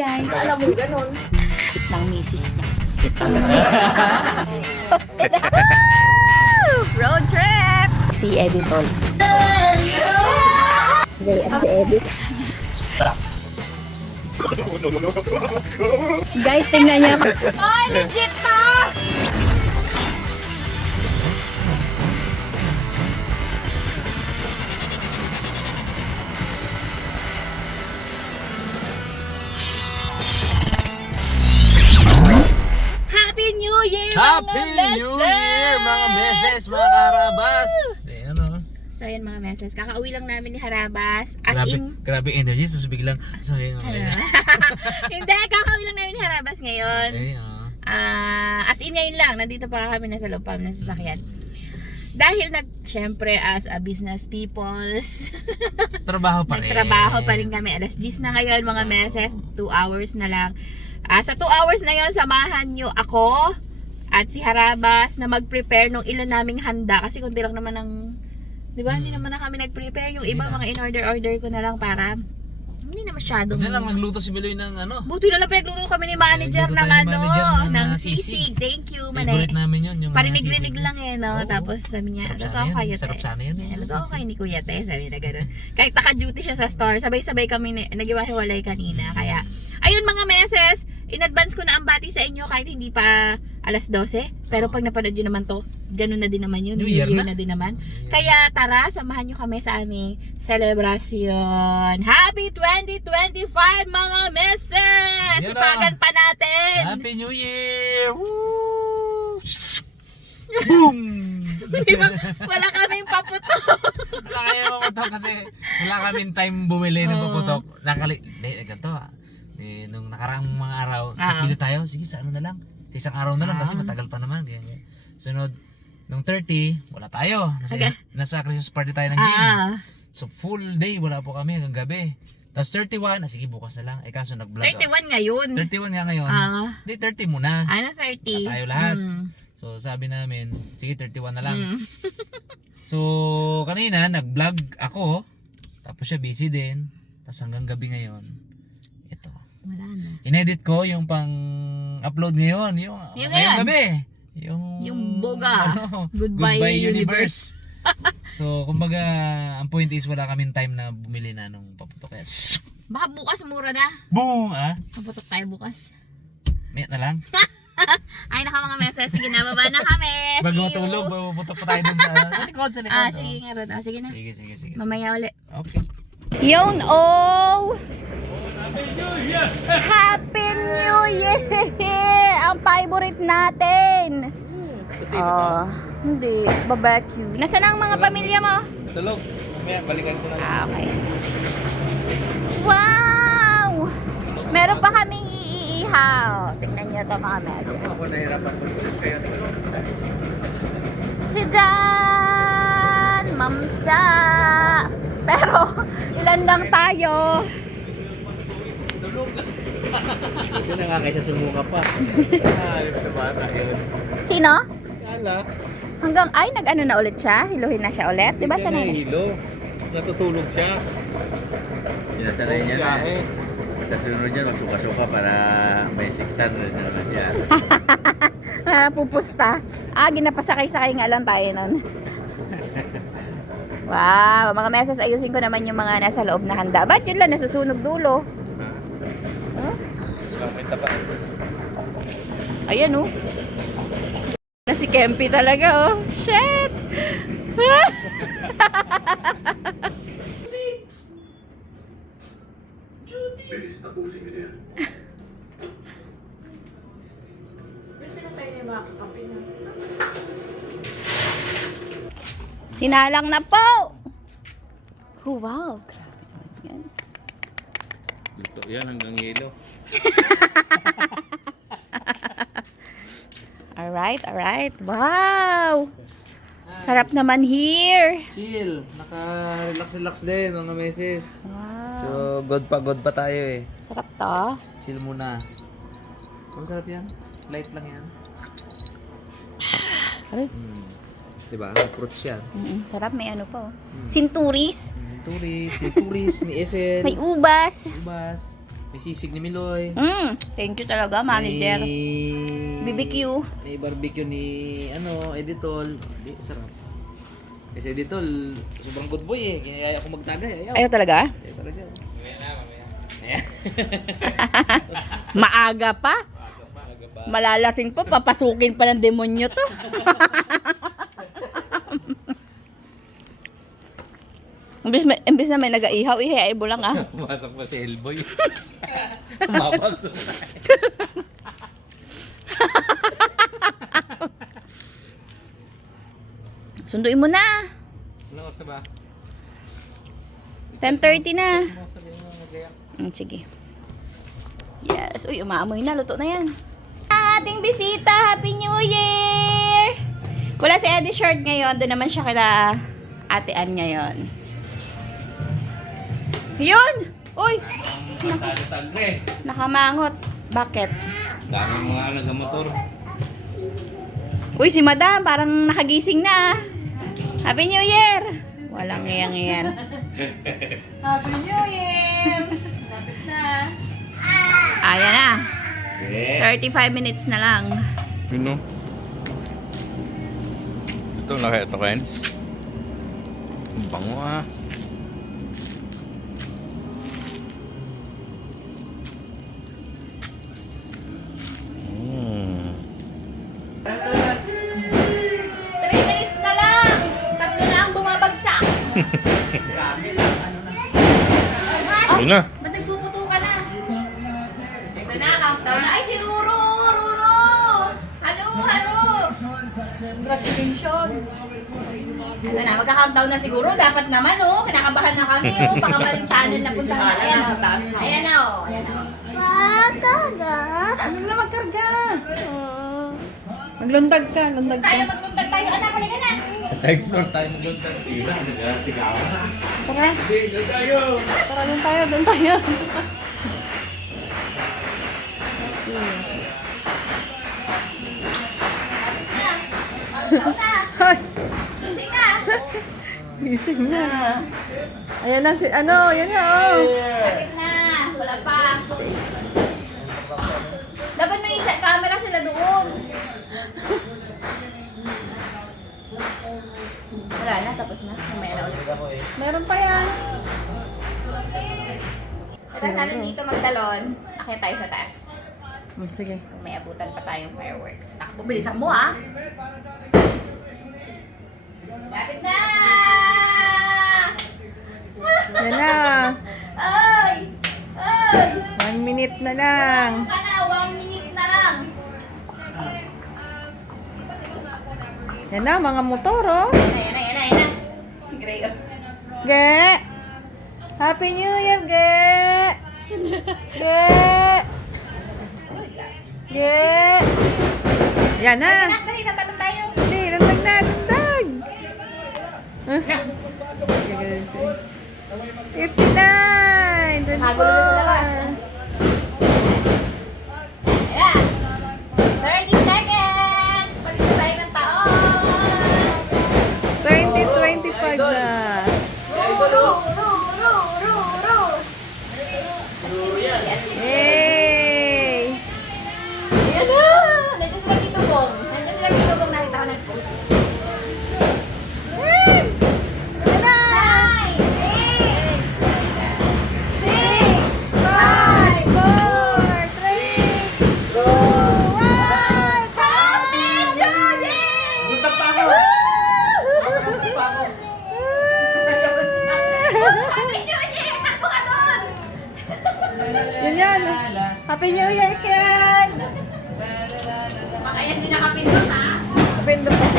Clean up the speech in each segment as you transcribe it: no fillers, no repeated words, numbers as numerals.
guys. Alam mo, ganun. Ng misis niya. Road trip! Si Editor. Very at the edit. Guys, tingnan niyo. Ay, legit to! Happy New Year, Happy mga New Year, mga beses, mga karabas! Ayan o. So yun mga meses, kakauwi lang namin ni Harabas. As Grabe, in, grabe energy, tapos biglang, so yun okay. hindi, kakauwi lang namin ni Harabas ngayon. Okay, As in ngayon lang, nandito pa kami nasa loob pa ng sasakyan. Dahil syempre as a business peoples, Trabaho pa rin. nagtrabaho pa rin kami. Alas 10 na ngayon mga meses, 2 hours na lang. Sa 2 hours na yon, samahan nyo ako at si Harabas na mag-prepare nung ilan naming handa. Kasi kunti lang naman ng, di ba, hindi naman na kami nag-prepare. Yung iba, mga in-order ko na lang para hindi na masyadong. Hindi lang nagluto si Beloy ng ano. Buti na lang pinagluto kami ni manager Nagluto ng tayo ni manager ng ng sisig. Thank you, Favorite Manay. namin yun, yung Parinig-rinig sisig. lang no? Oo. Tapos sabi niya, Sarap luto sana ako yun. kayo, Sarap te. sana yun. Luto ako kayo ni Kuya, te. Sabi na gano'n. Kahit naka-duty siya sa store, sabay-sabay kami nag-iwahiwalay kanina. Kaya, ayun mga meses, in advance ko na ang bati sa inyo kahit hindi pa alas 12. Pero pag napanood nyo naman to, ganun na din naman yun. New Year na din naman. Kaya tara, samahan nyo kami sa aming celebration. Happy 2025 mga meses! Yan na. Sipagan pa natin! Happy New Year! Woo! Boom! Diba? Wala kaming paputok. Wala kayo maputok kasi wala kaming time bumili ng paputok. Ganito nung nakaraang mga araw, bili tayo, sige sa ano na lang. Sa isang araw na lang kasi matagal pa naman. Sunod, nung 30, wala tayo. Nasa Christmas party tayo ng gym. So full day, wala po kami hanggang gabi. Tapos 31, sige bukas na lang. Kaso nag-vlog 31 ngayon. 31 nga ngayon. Hindi, 30 muna. Ano 30? Tayo lahat. So sabi namin, sige 31 na lang. So kanina nag-vlog ako. Tapos siya busy din. Tapos hanggang gabi ngayon. Ito. Wala na. Inedit ko yung pang-upload ngayon. Yung ngayong gabi. Yung boga. Ano, Goodbye Universe. So kumbaga, ang point is wala kaming time na bumili na nung paputok. Yes. Baka bukas mura na. Boom! Paputok tayo bukas. May na lang. Ay naka mga meses. Sige na, baba na kami. Bago See you. matulog, puputok pa tayo dun sa likod. Sige nga ron. Sige na. Sige. Mamaya ulit. Okay. Yun, oh! Happy New Year! Ang favorite natin! Hindi. Barbecue. Nasaan ang mga pamilya mo? Tulog. Mamaya, balikan ko na. Okay. Wow! Meron pa kaming iihaw. Tingnan nyo ito mga meses. Ako nahirapan ko. Si Dan! Mamsa! Pero, ilan lang tayo? Ito na nga kaysa sumuka pa. Ito ba? Sino? Ala. Hanggang, nag-ano na ulit siya? Hiluhin na siya ulit? Diba Hindi sanay? siya nahihilo. Natutulog siya. Sinasanay niya na eh. Sa sunod niya, magsuka-suka para may 600 na naman siya. Pupusta. Ginapasakay-sakay nga lang tayo nun. Wow, mga meses, ayusin ko naman yung mga nasa loob na handa. Ba't yun lang, nasusunog dulo? Huh? Ayan oh. Si Kempi talaga oh. Shit! Bilis na pusing ka niya. Sinalang na po! Oh, wow, grabe. Yan. Ito yan hanggang yelo. Alright. Wow! Sarap naman here. Chill. Naka-relax din mga meses. Wow. So, god pa tayo eh. Sarap to. Chill muna. Masarap yan. Light lang yan. Ay. Diba? May fruits yan. Sarap, may ano pa oh. Sinturis. Turis ni Esel. May ubas. Ubas. May sisig ni Miloy. Thank you talaga, manager. May... BBQ. May barbecue ni Editol. Sarap. Kasi Editol, sobrang good boy eh. Kinayaya ko magtagay. Ayaw. Ayaw talaga? Ayaw talaga. Maaga pa. Malalasing pa, papasukin pa ng demonyo to. Imbis na may nag-aihaw, ihayaib lang ah. Pumasok pa si Elboy. Mababso. Sunduin mo na. Ano ka ba? 10:30 na. Sige. Yes. Uy, umaamoy na. Luto na yan. Ating bisita. Happy New Year! Wala si Eddie Short ngayon. Doon naman siya kila Ate Ann ngayon. Yun! Uy! Sali-sali. Nakamangot. Bakit? Daming mga nagamotor. Uy, si Madam. Parang nakagising na ah. Happy New Year! Walang ngiyang-ngiyan. Happy New Year! Lapit na. Ayan na. 35 minutes na lang. Yun o. Ito na kaya ito, Kens. Ang bango ah. Mm. 3 minutes na lang. Tatlo na ang bumabagsak. Ito na. Ba't nagpuputo ka na? Ito na, countdown na. Ay, si Ruro! Ruro! Halo, halo! Congratulations! Ito na, magka-countdown na siguro. Dapat naman, oh. Kinakabahan na kami, oh. Baka maling channel na punta na. Ayan, oh. Ayan na, oh. Ayan na, oh. Ano na magkarga? Maglundag ka, lundag Tayo, ka. magluntag tayo. Anak, halika na. Tayo tayo magluntan. Sigawan na. Tara, Doon tayo. tara doon tayo, doon tayo. Countdown na. Hoy, Gising na. gising na. Ayan na si, ano, yan na, oh. Lapit na. Wala pa. Dapat may camera sila doon. Wala na, tapos na. Mamaya na ulit. Meron pa yan. Tapos natin dito magtalon. Akyat tayo sa taas. Sige. May abutan pa tayong fireworks. Takbo, bilisan mo ah. Lapit na! Yan na. Ay! Ay! 1 minute na lang. Ka na, 1 minute na lang. Yan na, mga motor, oh. Ayan na, ayan na, ayan na. Gray oh. Ge! Happy New Year, Ge! Ge! Ge! Yan na. Anak, dali, tatalon tayo. Hindi, lundag na, lundag! Huh? 59! Hagulo na sa labas. Ayan. 30 seconds. Palit na tayo ng taon. 2025 na. Ru, ru, ru, ru, ru. Yay! Ayan na. Nandiyan sila dito, Bong. Nandiyan sila dito, Bong. Nakita ko nag-post. Yan na! 9, 8, 6, 5, 4, 3, 2, 1! Happy New Year! Buntak pa ako. Buntak pa ako. Happy New Year! Takbo ka doon! Yan yan. Happy New Year, kids! Baka yan din nakapindot, ha? Kapindot ako.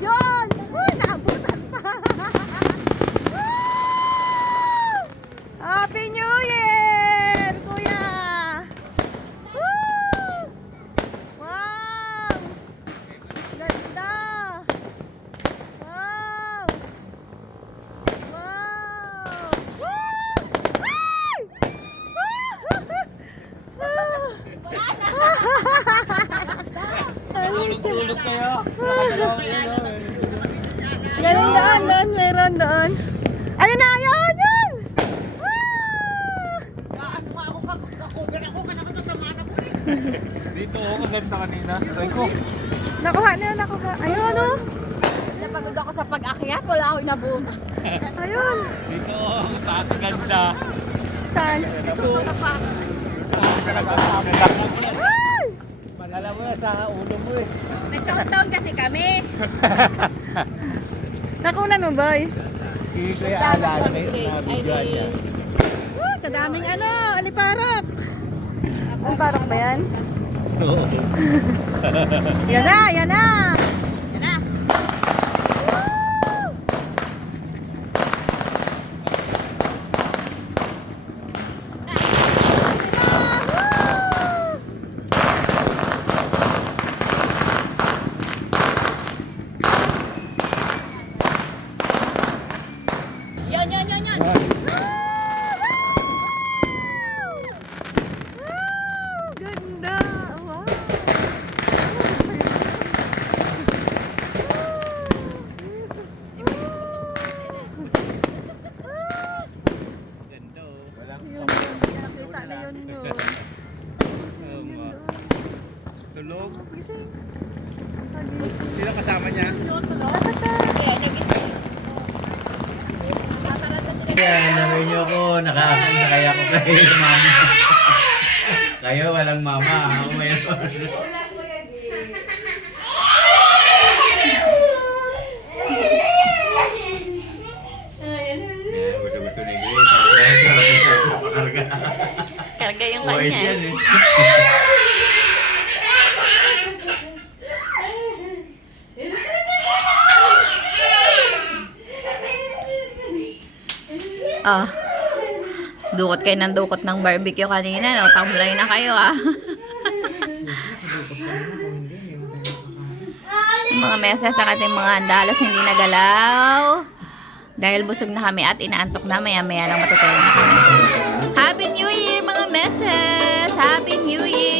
Yun! Uy, naabutan pa! Happy New Year, kuya! Meron doon, meron doon. Ayun na, ayun, ayun! Dito ako ganda kanina. Ay ko. Nakuha na, nakuha. Ayun, oh. Napagod ako sa pag-akyat, wala ako inabutan. Ayun. Dito ako kakaganda. Saan? Ay! Malala mo na sa ulo mo eh. Nag-countdown kasi kami. Nakunan mo, boy? Hindi ko yung alala na nabigyan niya. Kadaming aliparap. Aliparap ba yan? Oo. Yan na, yan na. Yan na. Yan. Ganda. Wow. Ganda oh. Walang Nakita na yun yun. tulog. Gising. Sino kasama niya? Kaya namin niyo ko, nakakasakay ako kay mama. Kayo walang mama, ako mayroon. Gusto ni Grace. Karga yung Boys kanya. yan eh. Dukot kayo ng dukot ng barbecue kanina, no? Tamlay na kayo, Yung mga mesa sa ating mga andalos hindi nagalaw. Dahil busog na kami at inaantok na, maya-maya lang matutulog na kami. Happy New Year, mga meses! Happy New Year!